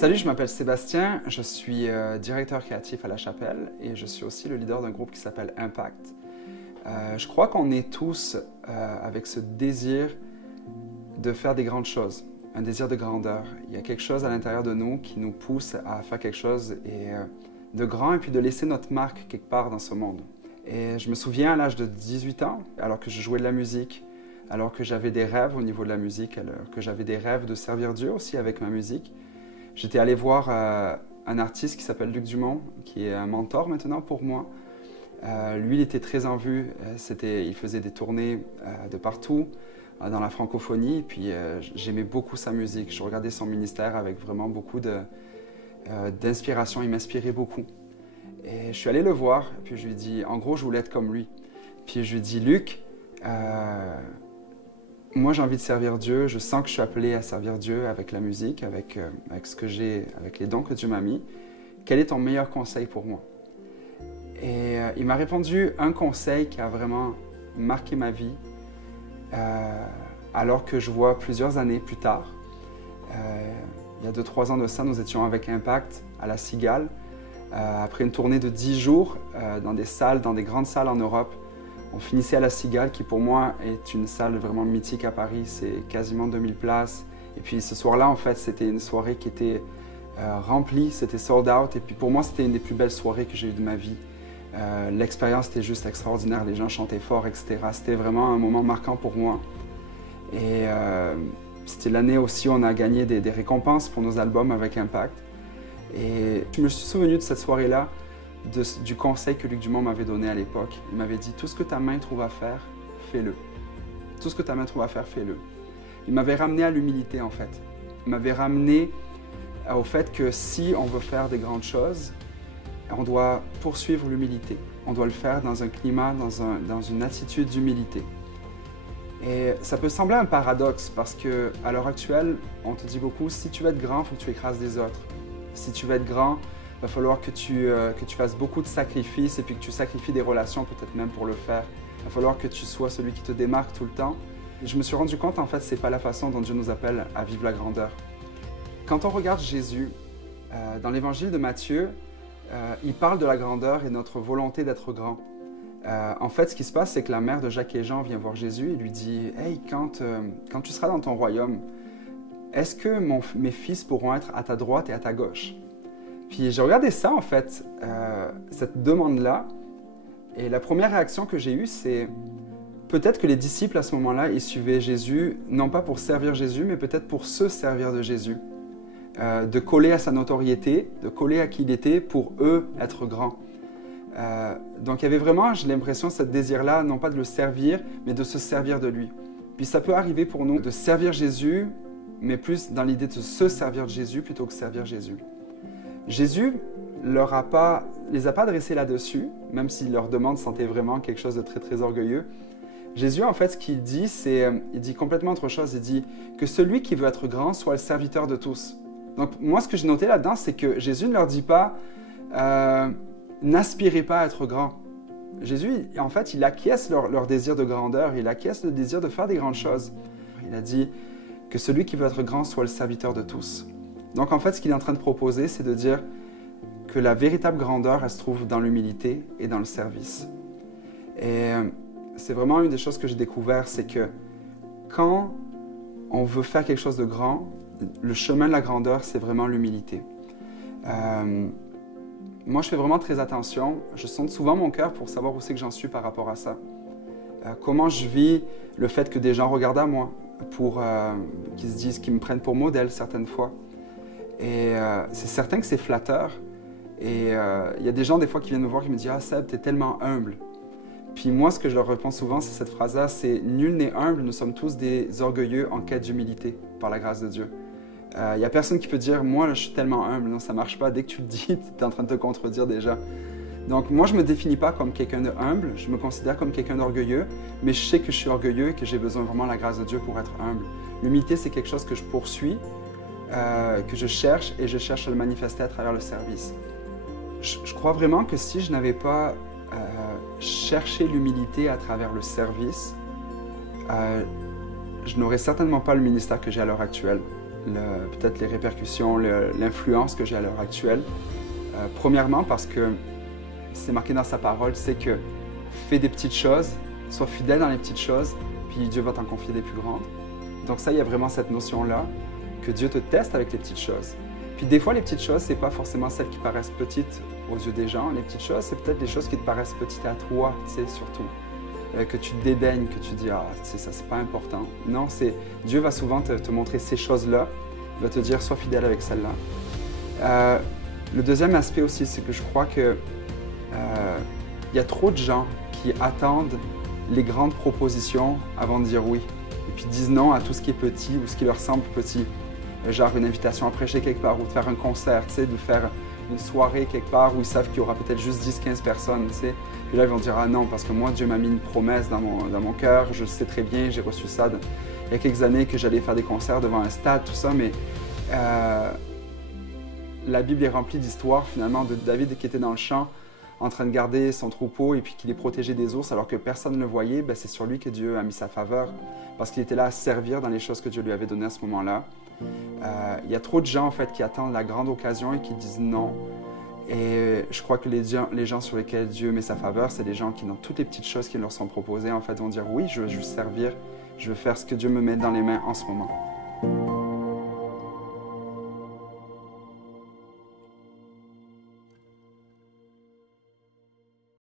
Salut, je m'appelle Sébastien, je suis directeur créatif à La Chapelle et je suis aussi le leader d'un groupe qui s'appelle Impact. Je crois qu'on est tous avec ce désir de faire des grandes choses, un désir de grandeur. Il y a quelque chose à l'intérieur de nous qui nous pousse à faire quelque chose de grand et puis de laisser notre marque quelque part dans ce monde. Et je me souviens à l'âge de 18 ans, alors que je jouais de la musique, alors que j'avais des rêves au niveau de la musique, alors que j'avais des rêves de servir Dieu aussi avec ma musique, j'étais allé voir un artiste qui s'appelle Luc Dumont, qui est un mentor maintenant pour moi. Lui, il était très en vue. Il faisait des tournées de partout dans la francophonie. Et puis, j'aimais beaucoup sa musique. Je regardais son ministère avec vraiment beaucoup d'inspiration. Il m'inspirait beaucoup. Et je suis allé le voir. Puis je lui ai dit, en gros, je voulais être comme lui. Puis je lui ai dit, Luc, moi, j'ai envie de servir Dieu. Je sens que je suis appelé à servir Dieu avec la musique, avec ce que j'ai, avec les dons que Dieu m'a mis. Quel est ton meilleur conseil pour moi? Et il m'a répondu un conseil qui a vraiment marqué ma vie, alors que je vois plusieurs années plus tard. Il y a 2-3 ans de ça, nous étions avec Impact à La Cigale, après une tournée de 10 jours dans des grandes salles en Europe. On finissait à La Cigale, qui pour moi est une salle vraiment mythique à Paris. C'est quasiment 2000 places. Et puis ce soir-là, en fait, c'était une soirée qui était remplie, c'était sold out. Et puis pour moi, c'était une des plus belles soirées que j'ai eues de ma vie. L'expérience était juste extraordinaire, les gens chantaient fort, etc. C'était vraiment un moment marquant pour moi. Et c'était l'année aussi où on a gagné des récompenses pour nos albums avec Impact. Et je me suis souvenu de cette soirée-là, du conseil que Luc Dumont m'avait donné à l'époque. Il m'avait dit, tout ce que ta main trouve à faire, fais-le. Tout ce que ta main trouve à faire, fais-le. Il m'avait ramené à l'humilité, en fait. Il m'avait ramené au fait que si on veut faire des grandes choses, on doit poursuivre l'humilité. On doit le faire dans un climat, dans une attitude d'humilité. Et ça peut sembler un paradoxe parce qu'à l'heure actuelle, on te dit beaucoup, si tu veux être grand, il faut que tu écrases les autres. Si tu veux être grand, il va falloir que tu fasses beaucoup de sacrifices et puis que tu sacrifies des relations peut-être même pour le faire. Il va falloir que tu sois celui qui te démarque tout le temps. Et je me suis rendu compte, en fait, ce n'est pas la façon dont Dieu nous appelle à vivre la grandeur. Quand on regarde Jésus, dans l'évangile de Matthieu, il parle de la grandeur et notre volonté d'être grand. En fait, ce qui se passe, c'est que la mère de Jacques et Jean vient voir Jésus et lui dit « Hey, quand tu seras dans ton royaume, est-ce que mes fils pourront être à ta droite et à ta gauche ?» Puis j'ai regardé ça, en fait, cette demande-là, et la première réaction que j'ai eue, c'est peut-être que les disciples, à ce moment-là, ils suivaient Jésus, non pas pour servir Jésus, mais peut-être pour se servir de Jésus. De coller à sa notoriété, de coller à qui il était pour eux être grands. Donc il y avait vraiment, j'ai l'impression, ce désir-là, non pas de le servir, mais de se servir de lui. Puis ça peut arriver pour nous de servir Jésus, mais plus dans l'idée de se servir de Jésus plutôt que servir Jésus. Jésus les a pas adressés là-dessus, même si leur demande sentait vraiment quelque chose de très très orgueilleux. Jésus, en fait, ce qu'il dit, il dit complètement autre chose. Il dit que celui qui veut être grand soit le serviteur de tous. Donc moi, ce que j'ai noté là-dedans, c'est que Jésus ne leur dit pas n'aspirez pas à être grand. Jésus, en fait, il acquiesce leur désir de grandeur, il acquiesce le désir de faire des grandes choses. Il a dit que celui qui veut être grand soit le serviteur de tous. Donc en fait, ce qu'il est en train de proposer, c'est de dire que la véritable grandeur, elle se trouve dans l'humilité et dans le service. Et c'est vraiment une des choses que j'ai découvert, c'est que quand on veut faire quelque chose de grand, le chemin de la grandeur, c'est vraiment l'humilité. Moi, je fais vraiment très attention. Je sonde souvent mon cœur pour savoir où c'est que j'en suis par rapport à ça. Comment je vis le fait que des gens regardent à moi, qu'ils me prennent pour modèle certaines fois. Et c'est certain que c'est flatteur. Et il y a des gens des fois qui viennent me voir qui me disent « Ah Seb, t'es tellement humble ». Puis moi, ce que je leur réponds souvent, c'est cette phrase-là, c'est « Nul n'est humble, nous sommes tous des orgueilleux en quête d'humilité, par la grâce de Dieu ». Il n'y a personne qui peut dire « Moi, là, je suis tellement humble ». Non, ça ne marche pas. Dès que tu le dis, tu es en train de te contredire déjà. Donc moi, je ne me définis pas comme quelqu'un de humble, je me considère comme quelqu'un d'orgueilleux, mais je sais que je suis orgueilleux et que j'ai besoin vraiment de la grâce de Dieu pour être humble. L'humilité, c'est quelque chose que je poursuis, que je cherche et je cherche à le manifester à travers le service. Je crois vraiment que si je n'avais pas cherché l'humilité à travers le service, je n'aurais certainement pas le ministère que j'ai à l'heure actuelle. peut-être les répercussions, l'influence que j'ai à l'heure actuelle. Premièrement, parce que c'est marqué dans sa parole, c'est que fais des petites choses, sois fidèle dans les petites choses, puis Dieu va t'en confier des plus grandes. Donc ça, il y a vraiment cette notion-là, que Dieu te teste avec les petites choses. Puis des fois, les petites choses, c'est pas forcément celles qui paraissent petites aux yeux des gens. Les petites choses, c'est peut-être les choses qui te paraissent petites à toi, tu sais, surtout. Que tu dédaignes, que tu dis « Ah, tu sais, ça, c'est pas important ». Non, Dieu va souvent te montrer ces choses-là, il va te dire « Sois fidèle avec celle-là ». Le deuxième aspect aussi, c'est que je crois que il y a trop de gens qui attendent les grandes propositions avant de dire oui. Et puis disent non à tout ce qui est petit ou ce qui leur semble petit. Genre une invitation à prêcher quelque part ou de faire un concert, tu sais, de faire une soirée quelque part où ils savent qu'il y aura peut-être juste 10-15 personnes, tu sais. Et là, ils vont dire « Ah non, parce que moi, Dieu m'a mis une promesse dans mon cœur, je sais très bien, j'ai reçu ça il y a quelques années que j'allais faire des concerts devant un stade, tout ça, mais la Bible est remplie d'histoires finalement de David qui était dans le champ en train de garder son troupeau et puis qu'il est protégé des ours alors que personne ne le voyait. Ben, c'est sur lui que Dieu a mis sa faveur parce qu'il était là à servir dans les choses que Dieu lui avait données à ce moment-là. Il y a trop de gens en fait qui attendent la grande occasion et qui disent non. Et je crois que les gens sur lesquels Dieu met sa faveur, c'est des gens qui, dans toutes les petites choses qui leur sont proposées, en fait, vont dire oui, je veux juste servir, je veux faire ce que Dieu me met dans les mains en ce moment.